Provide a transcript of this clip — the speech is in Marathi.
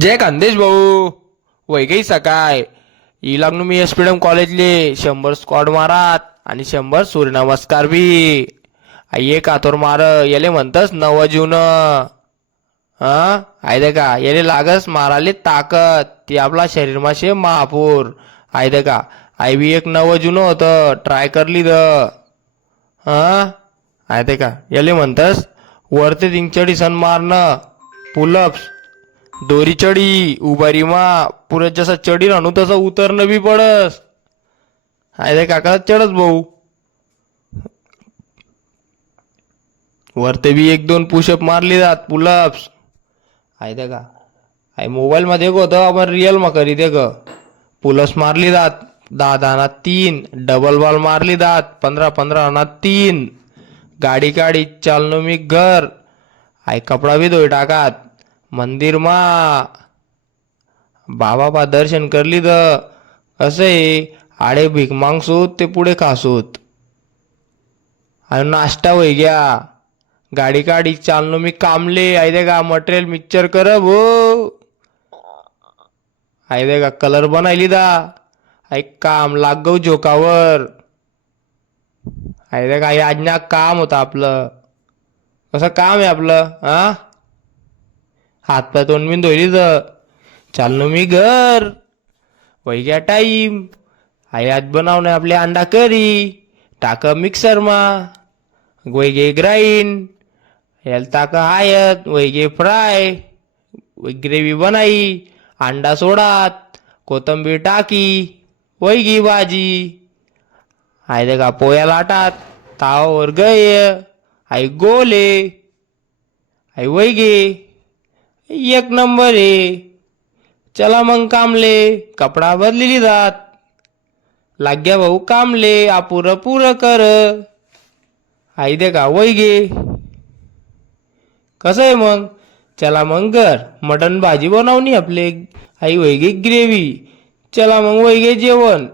जय खानदेश भाऊ. वैगई सकाळ ई लागलो मी एसपीडम कॉलेजले 100 स्क्वॉड मारात आणि 100 सूर्यनमस्कार बी. ये कातोर मार याले म्हणतस नव जीवन. हा आहे का याले लागस माराले ताकद ती आपला शरीर मा शे महापूर. आहे का आई बी एक नव जुन होत ट्राय करली द. हा आहे का याले म्हणतस वरते तिंगचडी सन मारणं पुलअप्स दोरी चढी उभारी मा पुरत जसा चढी राहणू तसं उतरणं बी पडस. आहे काका चढच भाऊ. वरते बी एक दोन पुशअप मारली जात पुलअप्स. आहे का आई मोबाईल मध्ये होतं आपण रिअल मा करी दे ग. पुलअप्स मारली जात 10 ना 3 डबल बॉल मारली जात 15 ना 3. गाडी काढी चालनो मी घर. आई कपडा बी धुई टाकात मंदिर मा बाबा दर्शन करली द. असे आडे भीक मागसूत ते पुढे खासूत. आणि नाश्ता होई गया गाडी काढी चालनो मी कामले. आहे का मटेरियल मिक्सचर कर भो. आहे का कलर बनायली दा. ऐक काम लाग गऊ झोकावर. आहे का आज्ञा काम होतं आपलं. कसं काम आहे आपलं हा. हातपाय तोंड बिन धुईली द चालनो मी घर. वही गया टाईम. आयात बनवणे आपले अंडा करी टाक मिक्सर मा. वही गे ग्राइंड याला टाक आयत वही गे फ्राय. ग्रेव्ही बनाई अंडा सोडात कोथंबीर टाकी वही गी भाजी. आहे का पोया लाटात तावावर गय आई गोले. आई वही गे एक नंबर आहे. चला मग कामले कपडा बदलेली जात. लाग्या भाऊ कामले आपुर पुर कर. आई दे का वही गे. कसं आहे मग चला मग घर मटन भाजी बनवणी आपले. आई वही गे ग्रेव्ही. चला मग वही गे जेवण.